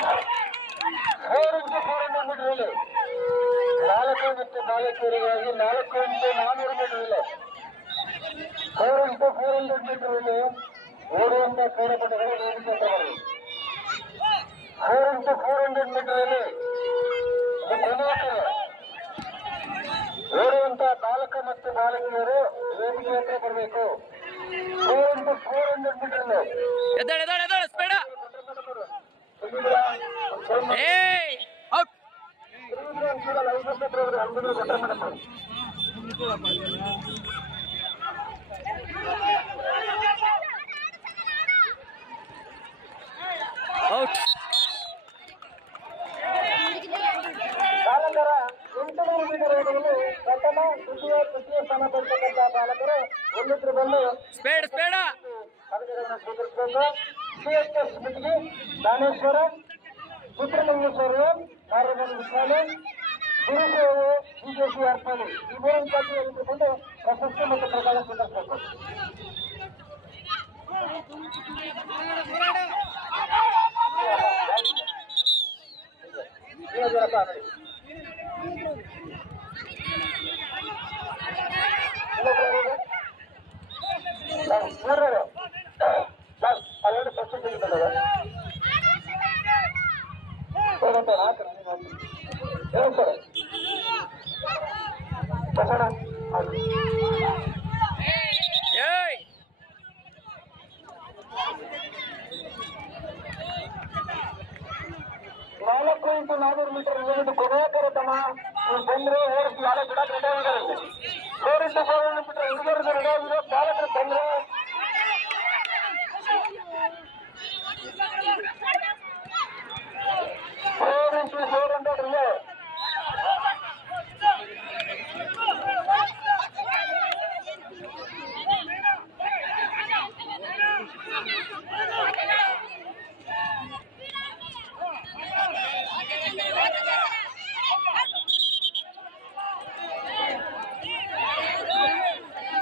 Four hundred metre ನಾಲ್ಕು ಮತ್ತು ಬಾಲಕಿಯರಿಗಾಗಿ ನಾಲ್ಕು ಇಂಟು ನಾನ್ನೂರು ಮೀಟರ್ ಇಲ್ಲಿ. ಇಂಟು ಫೋರ್ ಹಂಡ್ರೆಡ್ ಮೀಟರ್ ಇಲ್ಲಿ. ಓಡುವಂತ ಕ್ರೀಡಾಪಟುಗಳು ಹತ್ರ ಬರಲಿ ಫೋರ್ ಹಂಡ್ರೆಡ್ ಮೀಟರ್ ಇಲ್ಲಿ. ಓಡುವಂತ ಬಾಲಕ ಮತ್ತು ಬಾಲಕಿಯರು ವೇದಿಕೆ ಹತ್ರ ಬರಬೇಕು. ಇಂಟು ಫೋರ್ ಹಂಡ್ರೆಡ್ ಮೀಟರ್ ಎದ್ದಾಳೆ. ಎದ್ದಾಳೆ ಎದ್ದಾಳೆ ಪದಕಗಳನ್ನು ಸ್ವೀಕರಿಸಬೇಕು ಸಿಎಸ್ಎಸ್ ಬಿಟ್ಟಿಗೆ ದಾನೇಶ್ವರ ಸುಬ್ರಹ್ಮಣ್ಯೇಶ್ವರ ನಾರಾಯಣ ವಿಶ್ವಾಲೆ ಗುರುಸೇವೆ ಬಿಜೆಪಿ ಅರ್ಪಣೆ ಈ ಮೂರು ವಿದ್ಯಾರ್ಥಿ ಎದುರುಕೊಂಡು ಪ್ರಶಸ್ತಿ ಮತ್ತು ಪ್ರಧಾನ ಸ್ವೀಕರಿಸಬೇಕು ಇವರಪ್ಪ ಹೇಳಿ ಸರ್ ಬಸಣ ಏಯ್ ನಾಲ್ಕು ಇಂಟು ನಾನೂರು ಮೀಟರ್ ಇರುವುದು ಕೊನೆಯ ತಮ್ಮ ನೀವು ಬಂದ್ರೆ ಓಡಿಸಿ ನಾಲ್ಕು ಗಿಡ ರೆಡಿ ಆಗಿದ್ದಾರೆ four into four hundred metre ಹುಡುಗರಿಗೆ ರೆಡಿ ಆಗಿದೆ ಬಾಲಕರು ಬಂದ್ರೆ four into four hundred relay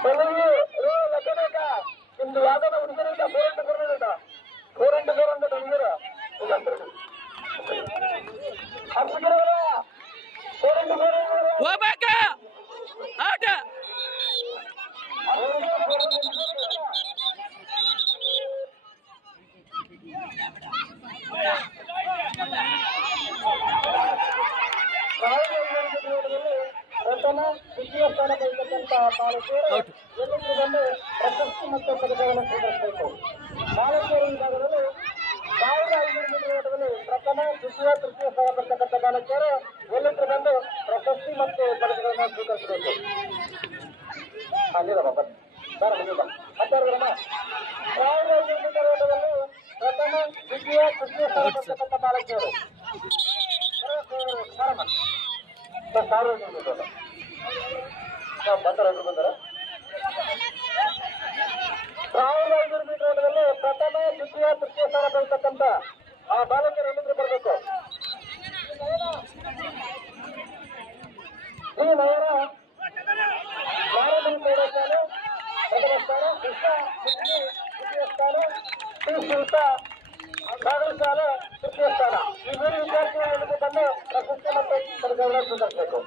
ಕೆಲವು ರೇ ಲಕ್ಕನೇಕ ನಿಮ್ದು ಯಾವ್ದಾರ ಹುಡುಗರಿಂದ four into four hundred four into four hundred ಹುಡುಗರ ಹರ್ಷಕರವರ ಫೋರ್ ಇಂಟು ಫೋರ್ ಹಂಡ್ರೆಡ್ ಹೋಗ್ಬೇಕ ಔಟ್ ಪ್ರಥಮ ದ್ವಿತೀಯ ಸ್ಥಾನ ಪಡೆತಕ್ಕಂಥ ಬಾಲಕಿಯರು ಎಲ್ಲರೂ ಬಂದು ಪ್ರಶಸ್ತಿ ಮತ್ತು ಪದಕಗಳನ್ನು ಸ್ವೀಕರಿಸಬೇಕು ಬಾಲಕಿಯರ ವಿಭಾಗದಲ್ಲಿ ಸಾವಿರದ ಐನೂರು ಮೀಟರ್ ಓಟದಲ್ಲಿ ಪ್ರಥಮ ದ್ವಿತೀಯ ತೃತೀಯ ಸ್ಥಾನ ಪಡೆತಕ್ಕಂಥ ಬಾಲಕಿಯರು ಎಲ್ಲರೂ ಬಂದು ಪ್ರಶಸ್ತಿ ಮತ್ತು ಪದಕಗಳನ್ನು ಸ್ವೀಕರಿಸಬೇಕು ಅಲ್ಲಿರಮ್ಮ ಬನ್ನಿ ಬರ ಬನ್ನಿಲ್ಲ ಹತ್ತಾರು ಸಾವಿರದ ಐನೂರು ಮೀಟರ್ ಓಟದಲ್ಲಿ ಪ್ರಥಮ ದ್ವಿತೀಯ ತೃತೀಯ ಸ್ಥಾನ ಪಡೆತಕ್ಕಂಥ ಬಾಲಕಿಯರು ಬರಮ್ಮ ಬಂದರ? ಬಂದಾರ ಸಾವಿರದ ಐನೂರು ಮೀಟರ್ ಪ್ರಥಮ ದ್ವಿತೀಯ ತೃತೀಯ ಸ್ಥಾನ ಆ ಬಾಲಕರು ಪ್ರಶಸ್ತಿ ಮತ್ತು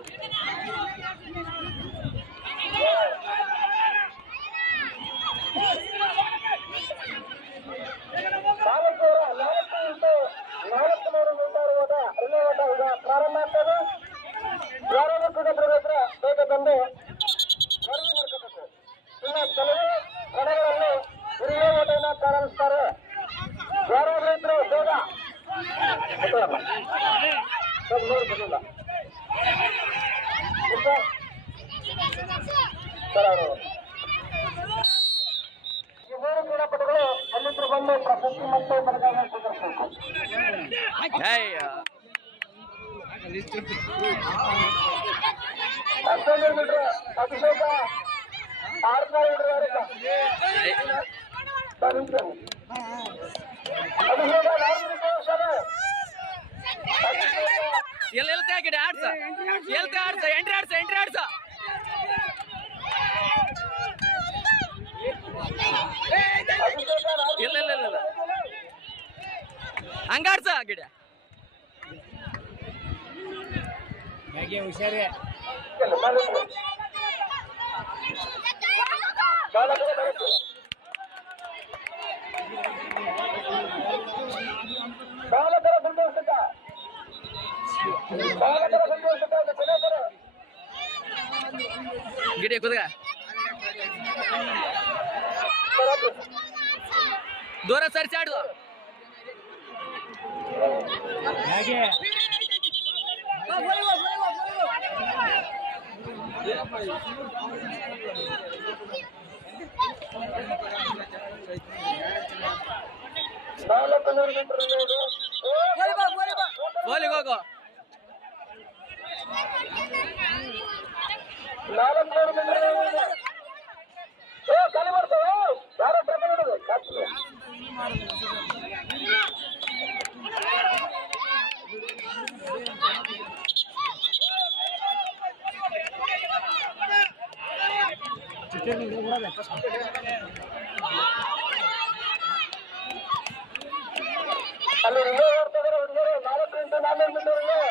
ಒಂದು ಪ್ರಶಸ್ತಿ ಮತ್ತು ಬರಗಾಲ ಸ್ವೀಕರಿಸಬೇಕು ಅಭಿಷೇಕ. ಎಲ್ಲಿ ಆಡ್ಸ. ಎಲ್ತೆ ಆಡ್ಸ ಎಂಟ್ರಿ ಆಡ್ಸ ಎಂಟ್ರಿ ಆಡ್ಸ. ಹಂಗಾಡ್ಸ ಗಿಡ ಹುಷಾರೇ? ಗಿಡ ಕುದಗ ದೂರ ಸರ್ಚಾಡ್ದು ನಾಲ್ಕು ನೂರು ಮೀಟರ್ ರೋಡು ಅಲ್ಲಿ ಹುಡುಗರು ನಾಲ್ಕು ನಾಲ್ಕು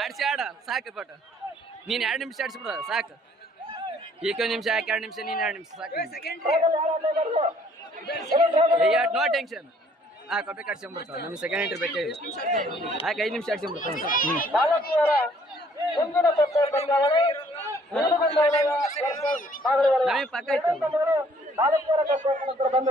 ಆಡ್ಸಿ ಆಡ, ಸಾಕು ಪಾಠ ನೀನು ಎರಡು ನಿಮಿಷ ಆಡಿಸ್ಬಿಡ ಸಾಕು. ಈಗ ನಿಮಿಷ ಯಾಕೆ ಎರಡು ನಿಮಿಷ, ನೀನು ಎರಡು ನಿಮಿಷ, ಸಾಕು. ನೋ ಟೆನ್ಷನ್ ಆ ಕಾಪಿ ಕಟ್ಸ್ಕೊಂಡ್ಬಿಡ್ತಾವೆ. ನಮ್ಗೆ ಸೆಕೆಂಡ್ ಎಂಟ್ರಿ ಬೇಕೇ ಇದೆ ಆಕೆ ಐದು ನಿಮಿಷ ಆಡ್ಸ್ಕೊಂಡ್ಬಿಡ್ತಾವೆ ಹ್ಞೂ ನಮಗೆ ಪಕ್ಕ ಇತ್ತು. ಬಂದು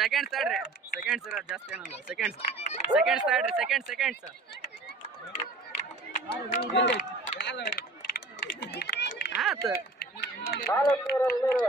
ಸೆಕೆಂಡ್ ಸೈಡ್ ರೀ ಸೆಕೆಂಡ್ ಸರ್ ಜಾಸ್ತಿ ಏನಲ್ಲ ಸೆಕೆಂಡ್ ಸೆಕೆಂಡ್ ಸೈಡ್ ರೀ ಸೆಕೆಂಡ್ ಸೆಕೆಂಡ್ ಸರ್ ಆತ ನಾಲ್ಕು ನೂರ